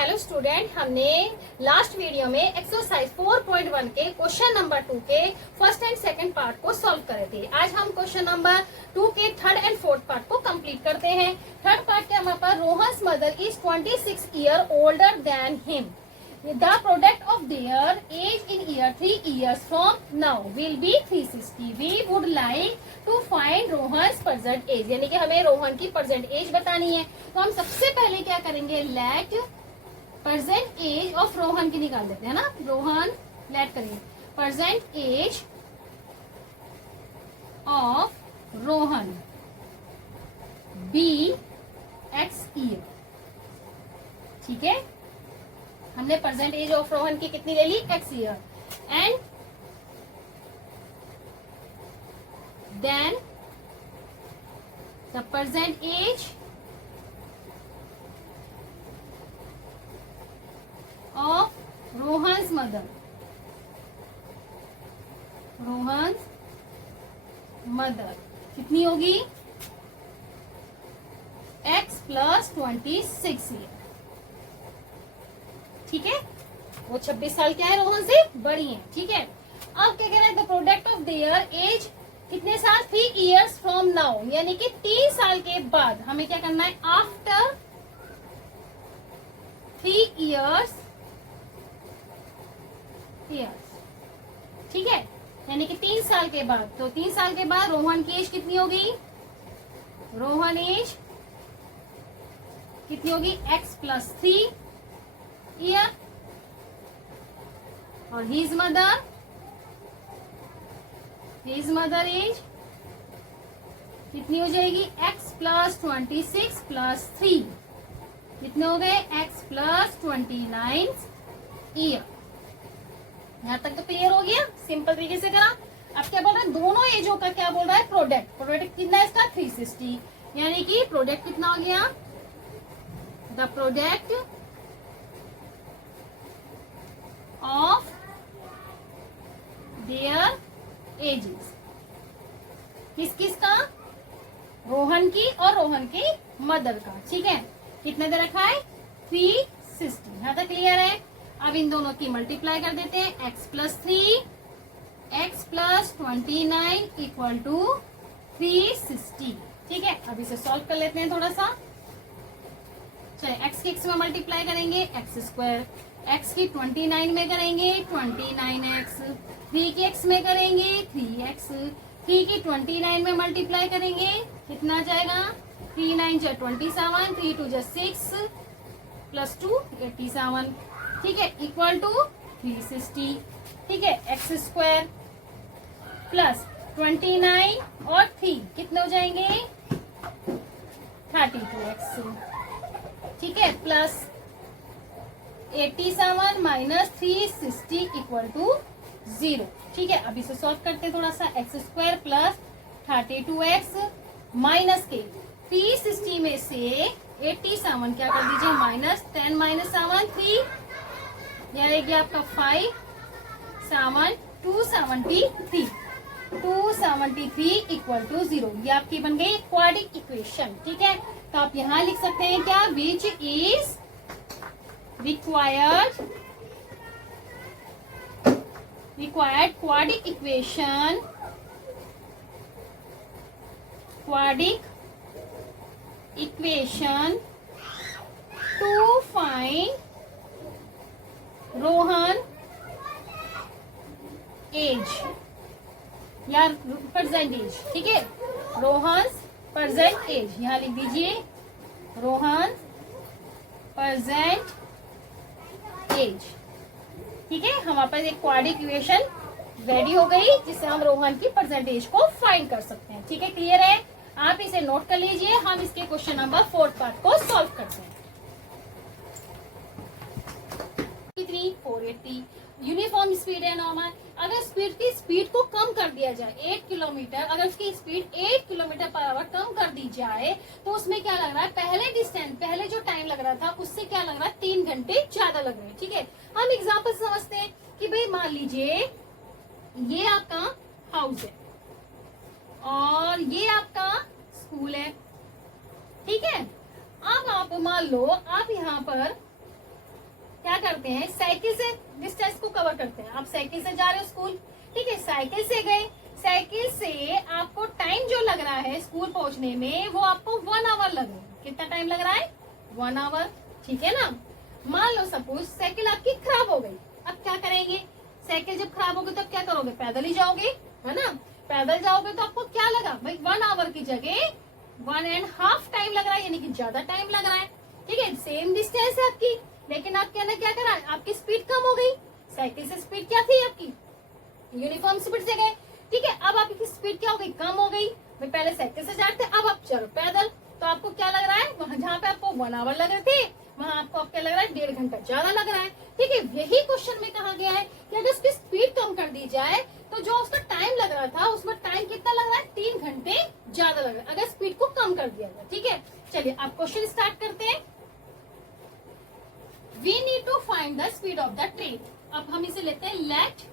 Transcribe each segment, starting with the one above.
Hello student, हमने last video में exercise 4.1 के क्वेश्चन नंबर 2 के फर्स्ट एंड सेकंड पार्ट को सॉल्व करे थे। आज हम क्वेश्चन नंबर 2 के थर्ड एंड फोर्थ पार्ट को कंप्लीट करते हैं। थर्ड पार्ट के हमारे पास Rohan's mother is 26 year older than him. The product of their age in year 3 years from now will be 360. We would like to find Rohan's present age, यानी कि हमें रोहन की present age बतानी है। तो हम सबसे पहले क्या करेंगे, let present age of Rohan की निकाल देते हैं ना। रोहन लेट करेंगे present age of Rohan be x year। ठीक है, हमने प्रेजेंट एज ऑफ रोहन की कितनी ले ली, x year. And then the present age of Rohan's mother. Rohan's mother कितनी होगी, x + 26 ईयर। ठीक है, वो 26 साल क्या है, रोहन से बड़ी है। ठीक है, अब क्या कह रहा है, the product of their age कितने साल, 3 इयर्स फ्रॉम नाउ, यानी कि 3 साल के बाद हमें क्या करना है, आफ्टर 3 इयर्स। ठीक है, यानी कि 3 साल के बाद। तो 3 साल के बाद रोहन की एज कितनी होगी, रोहन एज कितनी होगी, x + 3 ईयर। और हिज मदर एज कितनी हो जाएगी, x + 26 + 3 कितने हो गए, x + 29 ईयर। यहां तक तो क्लियर हो गया, सिंपल तरीके से करा। अब क्या बोल रहा है, दोनों एजों का क्या बोल रहा है, प्रोडक्ट कितना है इसका, 360, यानी कि प्रोडक्ट कितना हो गया, the product of there edges. किस किस का, रोहन की और रोहन की मदर का। ठीक है, कितने दे रखा है, 360। यहां तक क्लियर है। अब इन दोनों की मल्टीप्लाई कर देते हैं, x + 3 x + 29 = 360। ठीक है, अब इसे सॉल्व कर लेते हैं थोड़ा सा। चलिए, x की x में मल्टीप्लाई करेंगे, x², x की 29 में करेंगे 29x, 3 की x में करेंगे 3x, 3 की 29 में मल्टीप्लाई करेंगे, कितना आ जाएगा, 3 9 = 27, 3 2 = 6 + 2 87। ठीक है, = 360। ठीक है, x² + 29 और 3 कितने हो जाएंगे, 32x। ठीक है, प्लस 87 - 360 = 0। ठीक है, अब इसे सॉल्व करते हैं थोड़ा सा। x² + 32x माइनस के 360 में से 87 क्या कर दीजिए, -10 - 7 3, यह रहेगी आपका 5 7 273 273 = 0। ये आपकी बन गई क्वाड्रिक इक्वेशन। ठीक है, तो आप यहां लिख सकते हैं क्या, which is required quadratic equation to find Rohan age या प्रेजेंट एज। ठीक है, रोहन्स प्रेजेंट एज, यहां लिख दीजिए रोहन प्रेजेंट एज। ठीक है, हमारे पास एक क्वाड्रिक इक्वेशन रेडी हो गई जिससे हम रोहन की प्रेजेंट एज को फाइंड कर सकते हैं। ठीक है, क्लियर है, आप इसे नोट कर लीजिए। हम इसके क्वेश्चन नंबर 4 पार्ट को सॉल्व करते हैं। 480 यूनिफॉर्म स्पीड है नॉर्मल। अगर स्पीड को कम कर दिया जाए 8 किलोमीटर, अगर उसकी स्पीड 8 किलोमीटर/आवर कम कर दी जाए तो उसमें क्या लग रहा है, पहले जो टाइम लग रहा था उससे क्या लग रहा है, 3 घंटे ज्यादा लग रहे हैं। ठीक है, हम एग्जाम्पल समझते हैं कि भाई मान लीजिए ये आपका हाउस है और ये आपका स्कूल है। ठीक है, अब आप मान लो आप यहाँ पर क्या करते हैं, साइकिल से डिस्टेंस को कवर करते हैं। आप साइकिल से जा रहे हो स्कूल, ठीक है, साइकिल से गए, साइकिल से आपको टाइम जो लग रहा है स्कूल पहुंचने में वो आपको 1 आवर लग रहा है। कितना टाइम लग रहा है, 1 आवर, ठीक है ना। मान लो सपोज साइकिल आपकी खराब हो गई, अब क्या करेंगे, साइकिल जब खराब होगी तब क्या करोगे, पैदल ही जाओगे, है ना। पैदल जाओगे तो आपको क्या लगा भाई, 1 आवर की जगह 1.5 टाइम लग रहा है, यानी कि ज्यादा टाइम लग रहा है, ठीक है। सेम डिस्टेंस है आपकी, लेकिन आप कहना क्या करा, आपकी स्पीड कम हो गई। साइकिल से स्पीड क्या थी आपकी, यूनिफॉर्म स्पीड से गए, ठीक है। अब आपकी स्पीड क्या हो गई, कम हो गई। भाई पहले साइकिल से जाते, अब आप चलो पैदल, तो आपको क्या लग रहा है, वहां जहाँ पे आपको 1 आवर लग रहे थे वहां आपको क्या लग रहा है, 1.5 घंटा ज्यादा लग रहा है, ठीक है। यही क्वेश्चन में कहा गया है कि अगर उसकी स्पीड कम कर दी जाए तो जो उसका टाइम लग रहा था उसमें टाइम कितना लग रहा है, 3 घंटे ज्यादा लग रहा है, अगर स्पीड को कम कर दिया जाए, ठीक है। चलिए आप क्वेश्चन स्टार्ट करते हैं। We need to find the speed of the train. अब हम इसे लेते हैं, let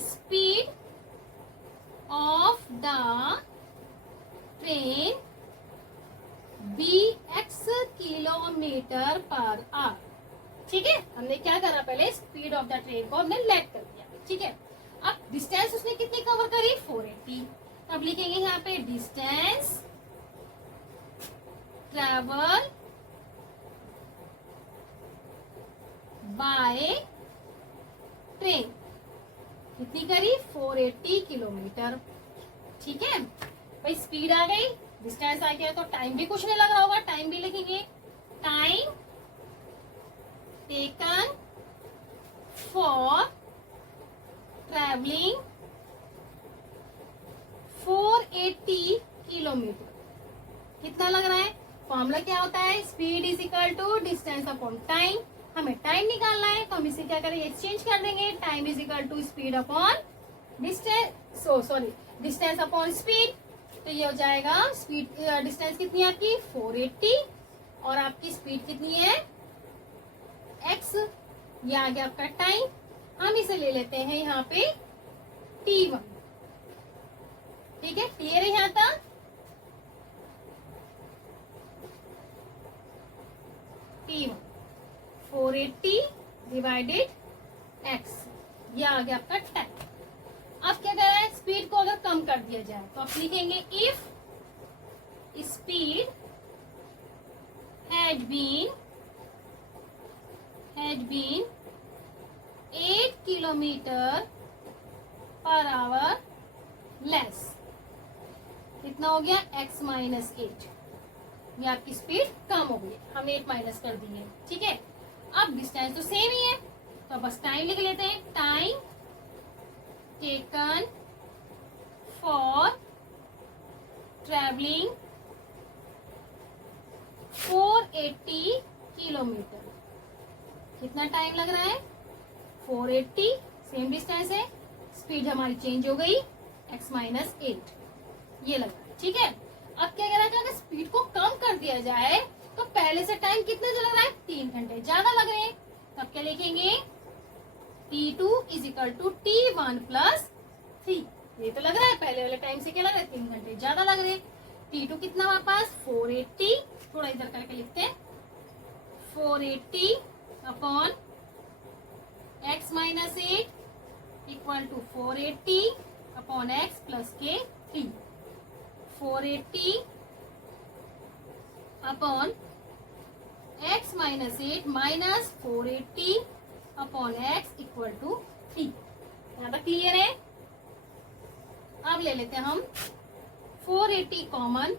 speed of the train be x kilometre per hour, ठीक है। हमने क्या करा, पहले स्पीड ऑफ द ट्रेन को हमने लेट कर दिया, ठीक है। अब डिस्टेंस उसने कितनी कवर करी, 480। अब लिखेंगे यहाँ पे डिस्टेंस ट्रेवल बाय ट्रेन, कितनी करी, 480 किलोमीटर, ठीक है। भाई स्पीड आ गई, डिस्टेंस आ गया, तो टाइम भी कुछ नहीं लग रहा होगा, टाइम भी लिखेंगे, time taken for travelling 480 kilometre, कितना लग रहा है। फॉर्मूला क्या होता है, speed is equal to distance upon time. हमें टाइम निकालना है तो हम इसे क्या करेंगे, एक्सचेंज कर देंगे, time is equal to speed upon distance upon speed. तो ये हो जाएगा, स्पीड डिस्टेंस कितनी है आपकी, 480, और आपकी स्पीड कितनी है, x, ये आ गया आपका टाइम। हम इसे ले लेते हैं यहाँ पे t1, ठीक है, क्लियर है यहाँ तक। t1 480 डिवाइडेड x, ये आ गया आपका टाइम। अब क्या कर रहा है, स्पीड को अगर कम कर दिया जाए तो आप लिखेंगे if speed had been 8 kilometre per hour less, कितना हो गया, x माइनस 8, ये आपकी स्पीड कम हो गई, हम 8 माइनस कर दिए, ठीक है। अब डिस्टेंस तो सेम ही है, तो बस टाइम लिख लेते हैं, time taken for travelling 480 kilometre, कितना टाइम लग रहा है, 480, सेम डिस्टेंस है, स्पीड हमारी चेंज हो गई, x माइनस 8, ये लग रहा है, ठीक है। अब क्या कह रहा है, अगर स्पीड को कम कर दिया जाए तो पहले से टाइम कितने से लग रहा है, 3 घंटे ज्यादा लग रहे हैं, तो अब क्या लिखेंगे, t2 is equal to t1 plus 3, ये तो लग रहा है पहले वाले टाइम से क्या लग रहा है, 3 घंटे ज्यादा लग रहे हैं। t2 कितना हमारे पास, 480, थोड़ा इधर करके लिखते हैं, 480 upon x minus 8 equal to 480 upon x plus के 3, 480 upon x minus 8 minus 480 upon x equal to 3, यहाँ तक क्लियर है। अब ले लेते हैं हम 480 common,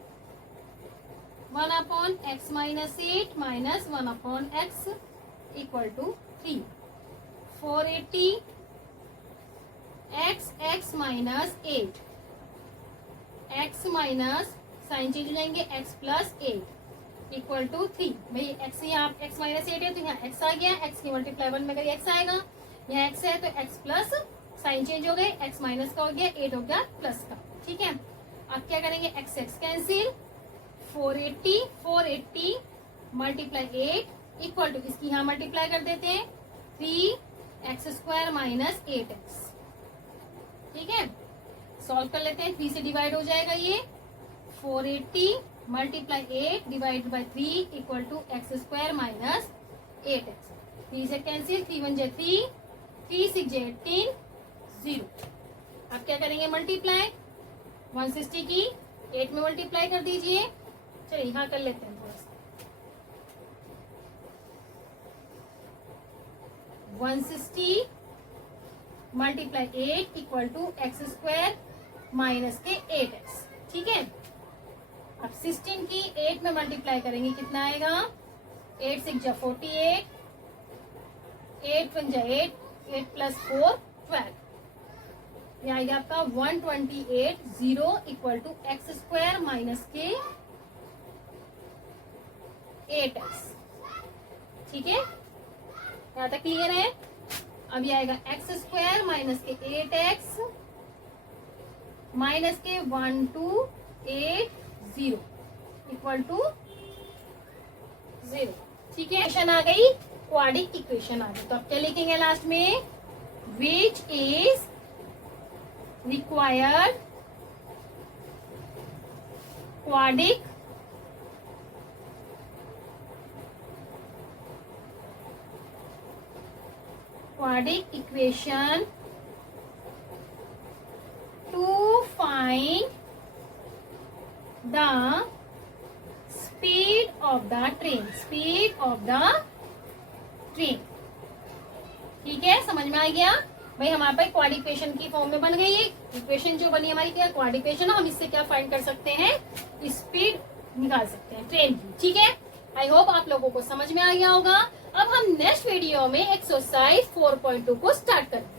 1 upon x minus 8 minus 1 upon x equal to 3, 480 x minus 8, x minus sign change हो जाएंगे, x प्लस 8 इक्वल टू 3। भाई x यहाँ x माइनस 8 है तो यहाँ x आ गया, x की मल्टीप्लाई 1 में अगर x आएगा, यहाँ x है तो x प्लस साइन चेंज हो गए, x माइनस का हो गया, 8 हो गया प्लस का, ठीक है। अब क्या करेंगे, x cancel, 480 multiply 8 equal to, इसकी यहाँ मल्टीप्लाई कर देते हैं, 3x² माइनस 8x, ठीक है। सॉल्व कर लेते हैं, 3 से डिवाइड हो जाएगा ये, 480 multiply 8 divide by 3 equal to x² minus 8x। 3 से कैंसिल, 3 1 जा 3, 3 6 जा 18, 0। अब क्या करेंगे, मल्टीप्लाई 160 की 8 में मल्टीप्लाई कर दीजिए। चलिए यहाँ कर लेते हैं थोड़ा सा। 160 multiply 8 equal to x square minus के 8x, ठीक है। अब 16 की 8 में मल्टीप्लाई करेंगे, कितना आएगा, 8 6 जा 48, 8 1 जा 8, 8 प्लस 4 12, ये आएगा आपका 128, 0 equal to x square minus के 8x, ठीक है। यहाँ तक क्लियर है। अब ये आएगा एक्स स्क्वायर माइनस के 8x माइनस के 1280 इक्वल टू 0, ठीक है। इक्वेशन आ गई, क्वाड्रिक इक्वेशन आ गई। तो अब क्या लिखेंगे लास्ट में, which is required quadric equation to find the speed of the train, ठीक है। समझ में आ गया भाई, हमारे पास क्वाड्रिक इक्वेशन की फॉर्म में बन गई है। इक्वेशन जो बनी हमारी क्या, क्वाड्रिक इक्वेशन। हम इससे क्या फाइंड कर सकते हैं, स्पीड निकाल सकते हैं ट्रेन की, ठीक है। आई होप आप लोगों को समझ में आ गया होगा। अब हम नेक्स्ट वीडियो में एक्सरसाइज 4.2 को स्टार्ट करते हैं।